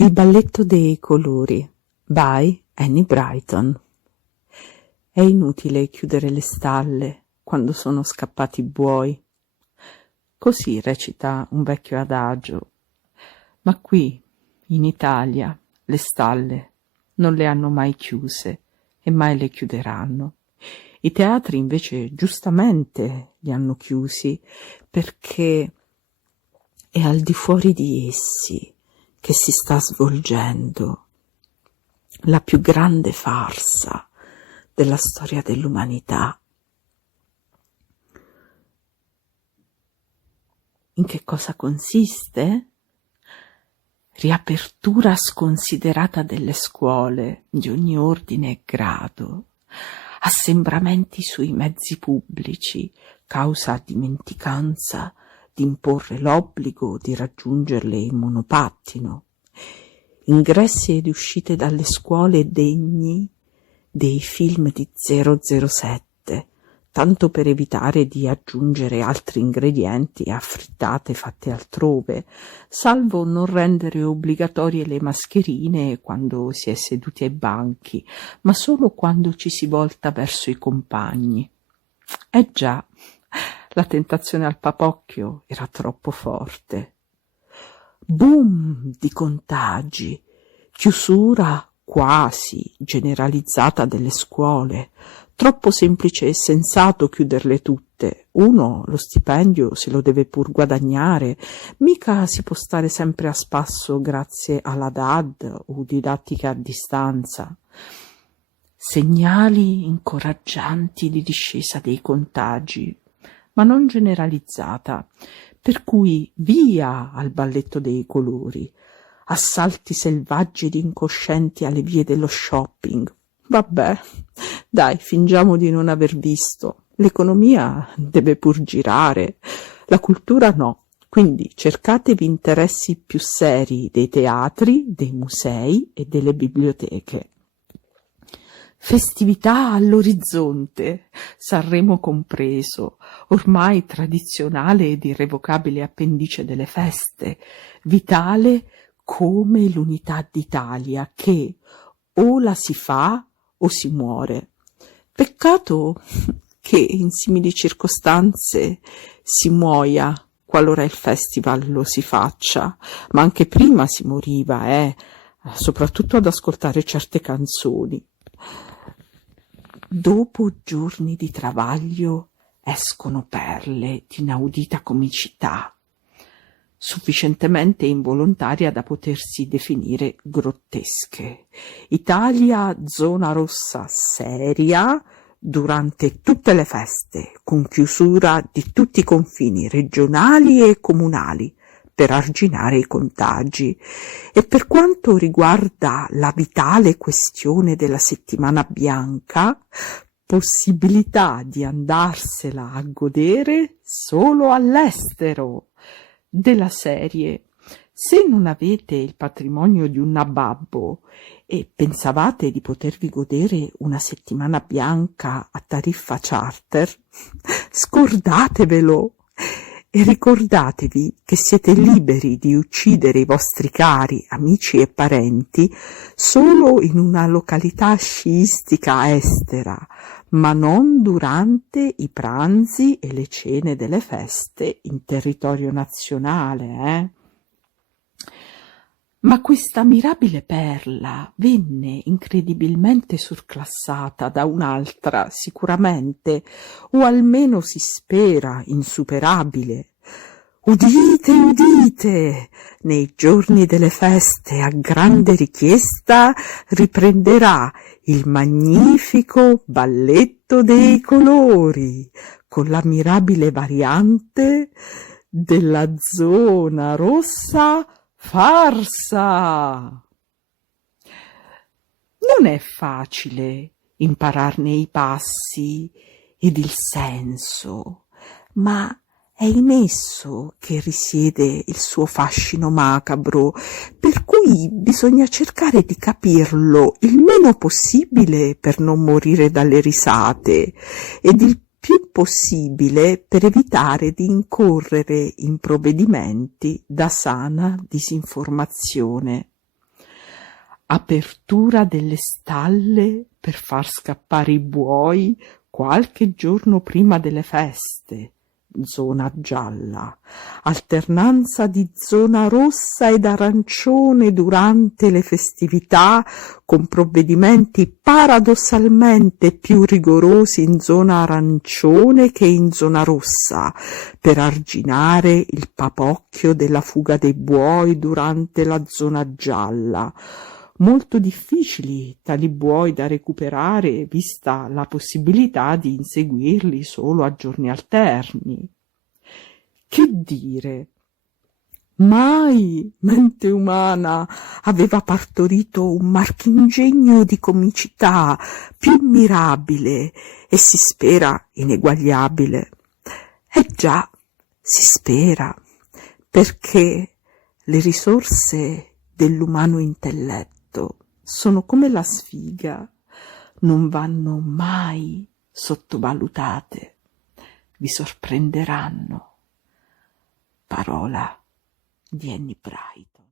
Il balletto dei colori by Annie Brighton. È inutile chiudere le stalle quando sono scappati i buoi. Così recita un vecchio adagio. Ma qui, in Italia, le stalle non le hanno mai chiuse e mai le chiuderanno. I teatri invece giustamente li hanno chiusi perché è al di fuori di essi che si sta svolgendo la più grande farsa della storia dell'umanità. In che cosa consiste? Riapertura sconsiderata delle scuole di ogni ordine e grado, assembramenti sui mezzi pubblici, causa dimenticanza di imporre l'obbligo di raggiungerle in monopattino, ingressi ed uscite dalle scuole degni dei film di 007, tanto per evitare di aggiungere altri ingredienti a frittate fatte altrove, salvo non rendere obbligatorie le mascherine quando si è seduti ai banchi, ma solo quando ci si volta verso i compagni. Già, la tentazione al papocchio era troppo forte. Boom di contagi, chiusura quasi generalizzata delle scuole. Troppo semplice e sensato chiuderle tutte. Uno lo stipendio se lo deve pur guadagnare, mica si può stare sempre a spasso grazie alla DAD o didattica a distanza. Segnali incoraggianti di discesa dei contagi, ma non generalizzata, per cui via al balletto dei colori, assalti selvaggi ed incoscienti alle vie dello shopping. Vabbè, dai, fingiamo di non aver visto. L'economia deve pur girare, la cultura no. Quindi cercatevi interessi più seri dei teatri, dei musei e delle biblioteche. Festività all'orizzonte, Sanremo compreso, ormai tradizionale ed irrevocabile appendice delle feste, vitale come l'unità d'Italia che o la si fa o si muore. Peccato che in simili circostanze si muoia qualora il festival lo si faccia, ma anche prima si moriva, soprattutto ad ascoltare certe canzoni. Dopo giorni di travaglio escono perle di inaudita comicità, sufficientemente involontaria da potersi definire grottesche. Italia zona rossa seria durante tutte le feste, con chiusura di tutti i confini regionali e comunali per arginare i contagi. E per quanto riguarda la vitale questione della settimana bianca, possibilità di andarsela a godere solo all'estero. Della serie, se non avete il patrimonio di un nababbo e pensavate di potervi godere una settimana bianca a tariffa charter, scordatevelo e ricordatevi che siete liberi di uccidere i vostri cari amici e parenti solo in una località sciistica estera, ma non durante i pranzi e le cene delle feste in territorio nazionale, Ma questa mirabile perla venne incredibilmente surclassata da un'altra, sicuramente, o almeno si spera insuperabile. Udite, udite! Nei giorni delle feste, a grande richiesta, riprenderà il magnifico balletto dei colori, con la mirabile variante della zona rossa farsa. Non è facile impararne i passi ed il senso, ma è in esso che risiede il suo fascino macabro, per cui bisogna cercare di capirlo il meno possibile per non morire dalle risate ed il più possibile per evitare di incorrere in provvedimenti da sana disinformazione. apertura delle stalle per far scappare i buoi qualche giorno prima delle feste, zona gialla, alternanza di zona rossa ed arancione durante le festività, con provvedimenti paradossalmente più rigorosi in zona arancione che in zona rossa, per arginare il papocchio della fuga dei buoi durante la zona gialla. Molto difficili tali buoi da recuperare, vista la possibilità di inseguirli solo a giorni alterni. Che dire? Mai mente umana aveva partorito un marchingegno di comicità più mirabile e si spera ineguagliabile. Già, si spera, perché le risorse dell'umano intelletto sono come la sfiga, non vanno mai sottovalutate, vi sorprenderanno. Parola di Annie Brighton.